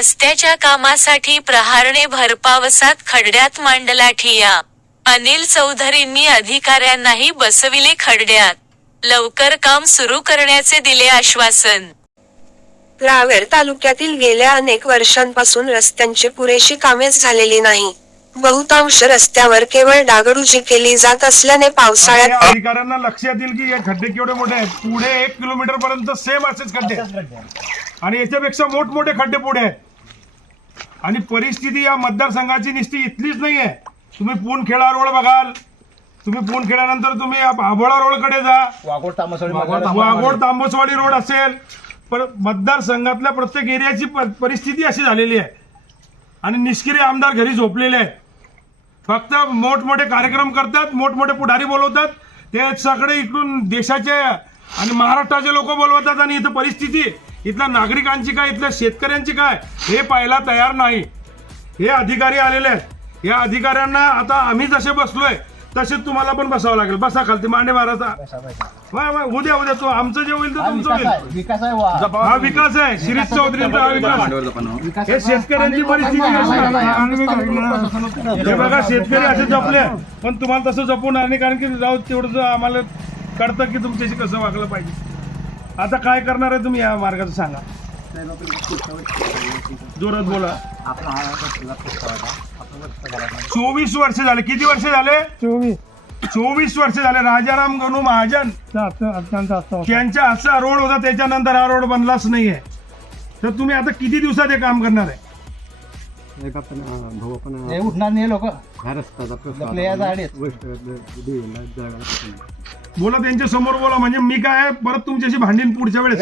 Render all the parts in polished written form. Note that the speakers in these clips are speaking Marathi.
रस्त्याच्या कामासाठी प्रहारने भरपावसात खड्ड्यात मांडला ठिय्या. अनिल चौधरींनी अधिकाऱ्यांनाही बसविले खड्ड्यात. लवकर काम सुरू करण्याचे दिले आश्वासन. रावेर तालुक्यातील गेल्या अनेक वर्षांपासून रस्त्यांची पुरेशी कामेच झालेली नाही. बहुतांश रस्त्यावर केवळ डागडुजी केली जात असल्याने पावसाळ्यात अधिकाऱ्यांना लक्षात येईल की हे खड्डे केवढे मोठे आहेत. पुढे 1 किलोमीटर पर्यंत सेम असेच खड्डे आणि याच्यापेक्षा मोठमोठे खड्डे पुढे आहेत. आणि परिस्थिती या मतदारसंघाची निस्ती इथलीच नाही आहे. तुम्ही पुनखेडा रोड बघाल, तुम्ही पुनखेड्यानंतर तुम्ही आभोळा रोडकडे जा, वाघोड तांबोसवाडी रोड असेल, पण मतदारसंघातल्या प्रत्येक एरियाची परिस्थिती अशी झालेली आहे. आणि निष्क्रिय आमदार घरी झोपलेले आहेत. फक्त मोठमोठे कार्यक्रम करतात, मोठमोठे पुढारी बोलवतात, ते सगळे इकडून देशाचे आणि महाराष्ट्राचे लोक बोलवतात आणि इथं परिस्थिती इथल्या नागरिकांची काय, इथल्या शेतकऱ्यांची काय हे पाहायला तयार नाही. हे अधिकारी आलेले आहेत. या अधिकाऱ्यांना आता आम्ही जसे बसलोय तसेच तुम्हाला पण बसावं लागेल. बसा खालती मांडे मारायचा. उद्या तो आमचं जे होईल ते तुमचं होईल. हा विकास आहे शिरीष चौधरींचा. हा विकास हे शेतकऱ्यांची परिस्थिती हे बघा. शेतकरी असे जपले पण तुम्हाला तसं जपून आणि कारण की जाऊ तेवढं आम्हाला कळतं की तुमच्याशी कसं वागलं पाहिजे. आता काय करणार आहे तुम्ही या मार्गाचं सांगा. जोरात बोला. 24 वर्ष झाले. किती वर्ष झाले? 24 वर्ष झाले. राजाराम गणू महाजन त्यांच्या असा रोड होता, त्याच्यानंतर हा रोड बनलाच नाहीये. तर तुम्ही आता किती दिवसात हे काम करणार आहे? उठणार नाही लोक. बोला त्यांच्या समोर बोला. म्हणजे मी काय परत तुमच्याशी भांडीन पुढच्या वेळेस.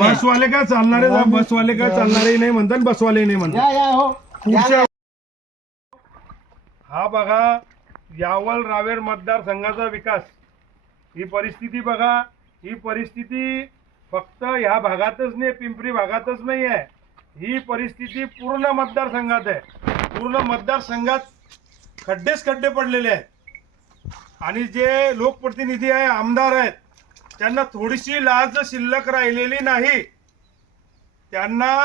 बसवाले काय चालणारे, बसवाले काय चालणारे नाही म्हणतात, बसवाले नाही म्हणतात. पुढच्या हा बघा यावल रावेर मतदारसंघाचा विकास. ही परिस्थिती बघा. ही परिस्थिती फक्त ह्या भागातच नाही, पिंपरी भागातच नाही आहे. ही परिस्थिती पूर्ण मतदारसंघात आहे. पूर्ण मतदारसंघात खड्डेच खड्डे पडलेले आहेत. आणि जे लोकप्रतिनिधी आहे, आमदार आहेत, त्यांना थोडीशी लाज शिल्लक राहिलेली नाही. त्यांना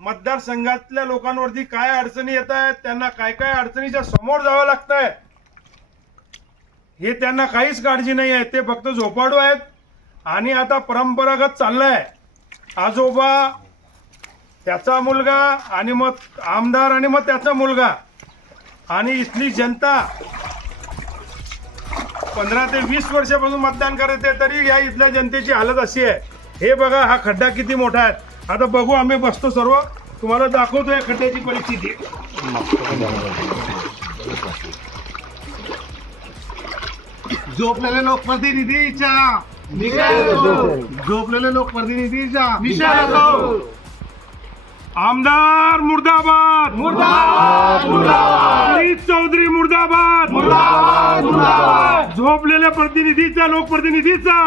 मतदारसंघातल्या लोकांवरती काय अडचणी येत आहेत, त्यांना काय काय अडचणीच्या समोर जावं लागतंय हे त्यांना काहीच काळजी नाही आहे. ते फक्त झोपाडू आहेत. आणि आता परंपरागत चाललंय. आजोबा, त्याचा मुलगा आणि मग आमदार आणि मग त्याचा मुलगा आणि इथली जनता 15 ते 20 वर्षापासून मतदान करते, तरी या इथल्या जनतेची हालत अशी आहे. हे बघा हा खड्डा किती मोठा आहे. आता बघू, आम्ही बसतो सर्व, तुम्हाला दाखवतो या खड्ड्याची परिस्थिती. झोपलेले लोकप्रतिनिधीच्या आमदार मुर्दाबाद, शिरीष चौधरी मुर्दाबाद, झोपलेल्या प्रतिनिधीचा, लोकप्रतिनिधीचा,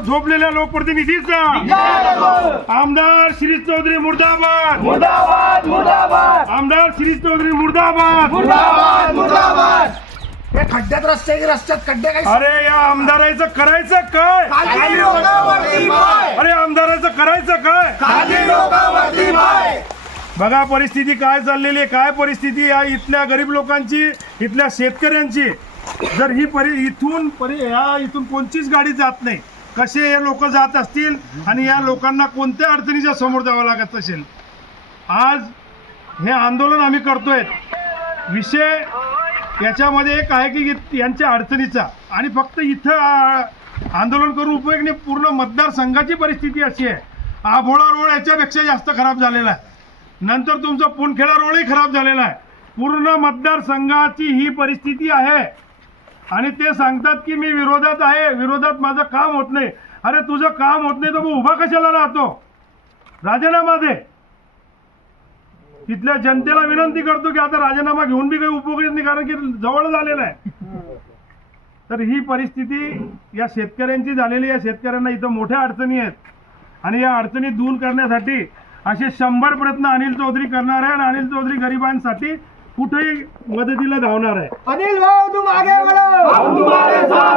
झोपलेल्या लोकप्रतिनिधीचा आमदार शिरीष चौधरी मुर्दाबाद, आमदार शिरीष चौधरी मुर्दाबाद. खड्ड्यात रस्त्यात खड्डे काय? अरे या आमदाराचं करायचं काय? अरे आमदाराचं करायचं काय? बघा परिस्थिती काय चाललेली आहे, काय परिस्थिती या इथल्या गरीब लोकांची, इथल्या शेतकऱ्यांची. जर ही इथून कोणतीच गाडी जात नाही, कसे हे लोक जात असतील आणि या लोकांना कोणत्या अडचणीच्या समोर जावं लागत असेल. आज हे आंदोलन आम्ही करतोय. विषय याच्यामध्ये एक आहे की यांच्या अडचणीचा, आणि फक्त इथं आंदोलन करून उपयोग नाही. पूर्ण मतदारसंघाची परिस्थिती अशी आहे. आभोळा रोड याच्यापेक्षा जास्त खराब झालेला आहे. नंतर तुमचा पुनखेडा रोडही खराब झालेला आहे. पूर्ण मतदारसंघाची ही परिस्थिती आहे. आणि ते सांगतात की मी विरोधात आहे, विरोधात माझं काम होत नाही. अरे तुझं काम होत नाही तर मग उभा कशाला राहतो? राजीनामा दे. तिथल्या जनतेला विनंती करतो की आता राजीनामा घेऊन बी काही उपयोग नाही, कारण की जवळ झालेला आहे. तर ही परिस्थिती या शेतकऱ्यांची झालेली. या शेतकऱ्यांना इथं मोठ्या अडचणी आहेत आणि या अडचणी दूर करण्यासाठी असे 100 प्रयत्न अनिल चौधरी करणार आहे. आणि अनिल चौधरी गरिबांसाठी कुठेही मदतीला धावणार आहे. अनिल भाऊ तुम आगे बढ़ो, हम तुम्हारे साथ